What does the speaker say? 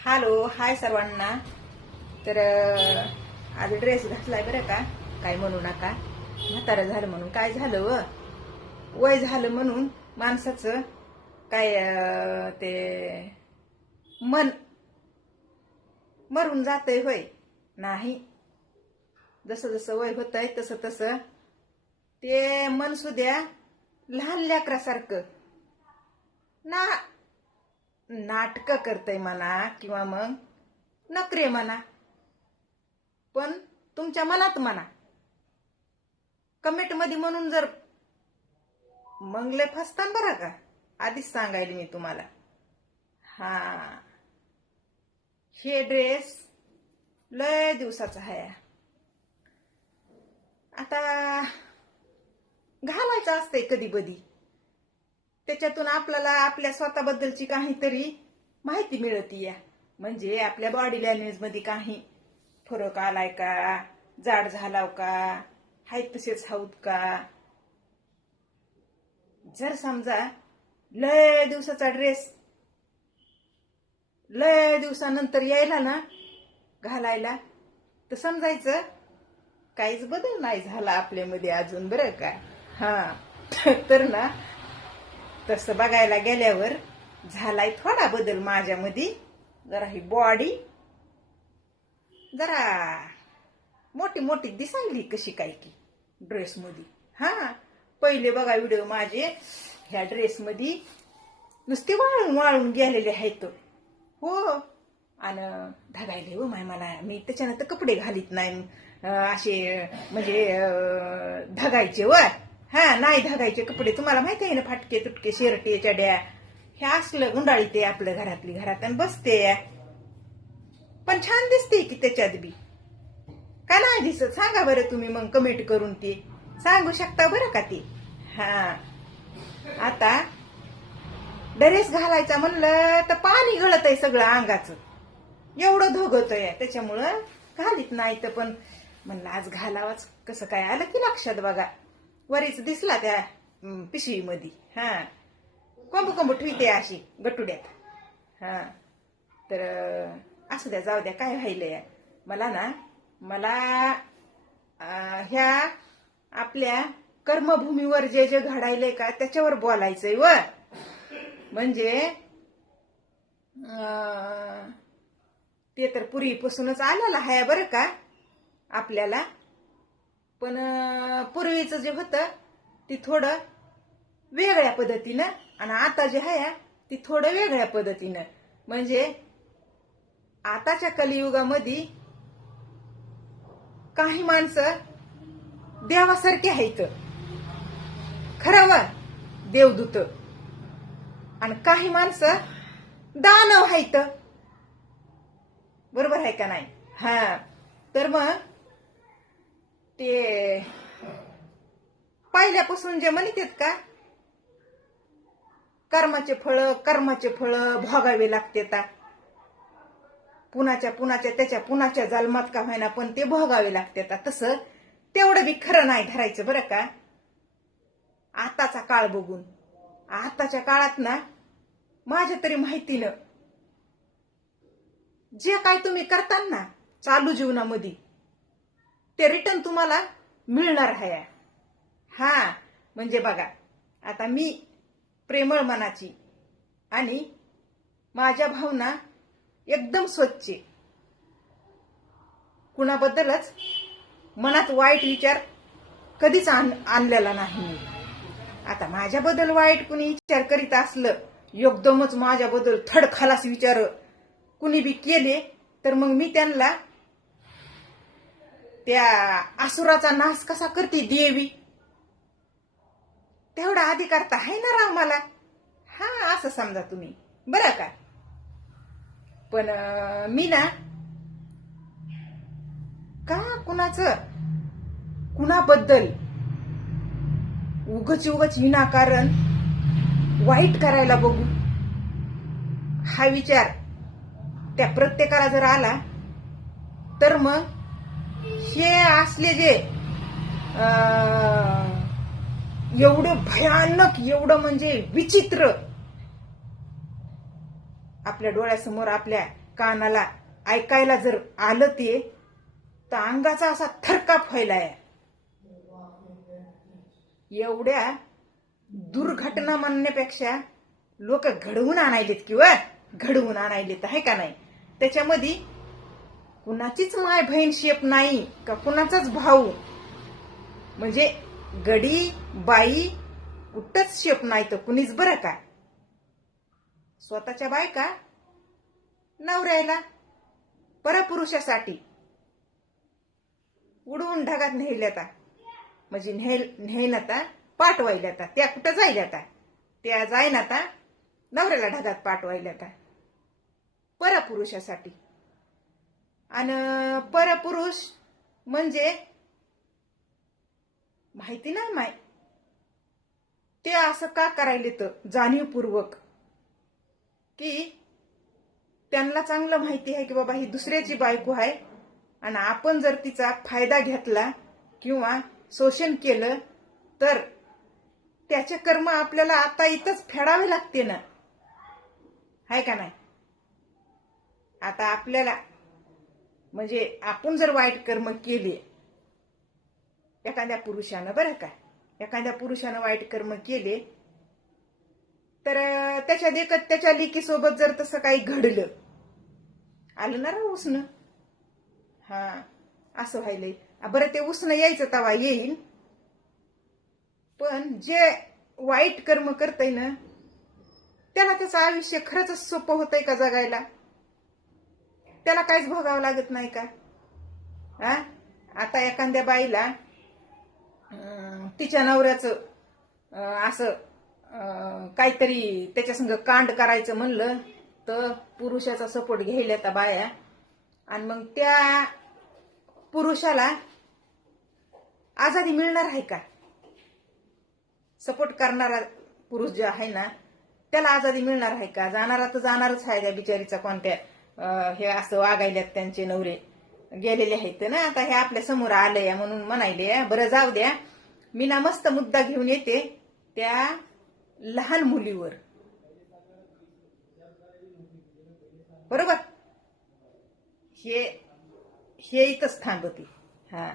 Hello hi सर्वांना. तर आज ड्रेस घातलाय बरं का, काय म्हणू नका. म्हातारं झालं म्हणून काय झालं वय झालं म्हणून माणसाचं काय ते मन मरून जातंय होय. नाही, जसं जसं वय होतंय तसं तसं ते मन सुद्या लहान लेकरासारखं ना नाटकं करतंय म्हणा किंवा मग नखरे म्हणा, पण तुमच्या मनात म्हणा कमेंट मध्ये म्हणून जर मंगले फसतान बरं का. आधीच सांगायला मी तुम्हाला. हा, हे ड्रेस लय दिवसाचा आहे. आता घालायचं असतंय कधी कधी, त्याच्यातून आपल्याला आपल्या स्वतःबद्दलची काहीतरी माहिती मिळती या. म्हणजे आपल्या बॉडी लँग्वेज मध्ये काही फरक आलाय का, जाड झालाव का, हाय तसेच हाऊत का. जर समजा लय दिवसाचा ड्रेस लय दिवसानंतर यायला ना घालायला, तर समजायचं काहीच बदल नाही झाला आपल्यामध्ये अजून बरं का. हा तर ना, तसं बघायला गेल्यावर झालाय थोडा बदल माझ्यामध्ये. जरा ही बॉडी जरा मोठी मोठी दिसायली कशी काय की ड्रेस मध्ये. हा, पहिले बघा व्हिडिओ माझे ह्या ड्रेस मध्ये नुसते वाळून वाळून गेलेले आहेत हो. आणि धगायले हो माय मला, मी त्याच्यानंतर कपडे घालीत नाही असे म्हणजे धगायचे व. हा, नाही धगायचे कपडे. तुम्हाला माहिती आहे ना, फाटके तुटके शेरटे चड्या हे असलं गुंडाळी ते आपल्या घरातली घरात आणि बसते. पण छान दिसते की त्याच्यात बी. का नाही दिसत सांगा बरं तुम्ही, मग कमेंट करून ते सांगू शकता बरं का ते. हा, आता ड्रेस घालायचा म्हणलं तर पाणी गळत आहे सगळं अंगाचं, एवढं धोगतय. त्याच्यामुळं घालीत नाही. तर पण म्हणलं आज घालावाच, कसं काय आलं की लक्षात बघा. वरीच दिसला त्या पिशवीमध्ये. हा, कोंब कोंब ठेवते अशी गटुड्यात. हा, तर असू द्या, जाऊ द्या, काय व्हायलंय मला ना. मला ह्या आपल्या कर्मभूमीवर जे जे घडायलंय का त्याच्यावर बोलायचंय व. म्हणजे ते तर पूर्वीपासूनच आलेलं आहे बरं का आपल्याला. पण पूर्वीचं जे होतं ती थोडं वेगळ्या पद्धतीनं, आणि आता जे आहे ती थोडं वेगळ्या पद्धतीनं. म्हणजे आताच्या कलियुगामध्ये काही माणसं देवासारखी आहेत खरं व, देवदूत. आणि काही माणसं दानव आहेत, बरोबर आहे का नाही. हा, तर मग ते पहिल्यापासून जे म्हणतात का, कर्माचे फळ भोगावे लागते. पुनाच्या जन्मात का होईना पण ते भोगावे लागते. तसं तेवढं बी खरं नाही धरायचं बरं का. आताचा काळ बघून, आताच्या काळात ना माझ्या तरी माहितीनं जे काय तुम्ही करताल ना चालू जीवनामध्ये, ते रिटर्न तुम्हाला मिळणार आहे. हा, म्हणजे बघा, आता मी प्रेमळ मनाची आणि माझ्या भावना एकदम स्वच्छ, कुणाबद्दलच मनात वाईट विचार कधीच आणलेला नाही मी. आता माझ्याबद्दल वाईट कुणी विचार करीत असलं, एकदमच माझ्याबद्दल थडखालास विचार कुणी बी केले, तर मग मी त्यांना त्या असुराचा नाश कसा करते देवी, तेवढा अधिकार तर आहे ना राव मला. हा, असं समजा तुम्ही बरं का. पण मी ना का कुणाबद्दल उगच विनाकारण वाईट करायला बघू, हा विचार त्या प्रत्येकाला जर आला तर मग हे असले जे एवढं भयानक, एवढं म्हणजे विचित्र आपल्या डोळ्यासमोर आपल्या कानाला ऐकायला जर आलं ते तर अंगाचा असा थरकाप व्हायलाय. एवढ्या दुर्घटना म्हणण्यापेक्षा लोक घडवून आणायलेत किंवा घडवून आणायलेत आहे का नाही. त्याच्यामध्ये कुणाचीच माय बहीण शेप नाही का कुणाचाच भाऊ, म्हणजे गडी बाई कुठंच शेप नाही तर कुणीच बरं का. स्वतःच्या बायका नवऱ्याला परपुरुषासाठी उडवून ढगात नेल्याता, म्हणजे नेहनता पाठवायल्याता. त्या कुठं जायल्याता, त्या जायनाता नवऱ्याला ढगात पाठवायल्याता परपुरुषासाठी. आणि परपुरुष म्हणजे माहिती नाही माय ते असं का करायले तर जाणीवपूर्वक, की त्यांना चांगलं माहिती आहे की बाबा ही दुसऱ्याची बायको आहे आणि आपण जर तिचा फायदा घेतला किंवा शोषण केलं तर त्याचे कर्म आपल्याला आता इथंच फेडावे लागते ना, आहे का नाही. आता आपल्याला म्हणजे आपण जर वाईट कर्म केले एखाद्या पुरुषानं, बरं का, एखाद्या पुरुषानं वाईट कर्म केले तर त्याच्या देखत त्याच्या लेकीसोबत जर तसं काही घडलं, आलं ना रा उसनं, हा असं व्हायलंय. बरं ते उसनं यायचं तवा येईल, पण जे वाईट कर्म करतय ना त्याला त्याचं आयुष्य खरंच सोपं होतंय का जगायला. त्याला काहीच भोगावं लागत नाही का. आता एखाद्या बाईला तिच्या नवऱ्याचं असं काहीतरी त्याच्या संग कांड करायचं म्हणलं तर पुरुषाचा सपोर्ट घ्यायला त्या बाया, आणि मग त्या पुरुषाला आजादी मिळणार आहे का. सपोर्ट करणारा पुरुष जो आहे ना त्याला आजादी मिळणार आहे का. जाणारा तर जाणारच आहे त्या बिचारीचा कोणत्या हे असं वागायल्यात त्यांचे नवरे गेलेले आहेत ना. आता हे आपल्या समोर आलंय म्हणून म्हणायले बरं जाऊ द्या, मी ना मस्त मुद्दा घेऊन येते त्या लहान मुलीवर, बरोबर. हे इथंच थांबते. हा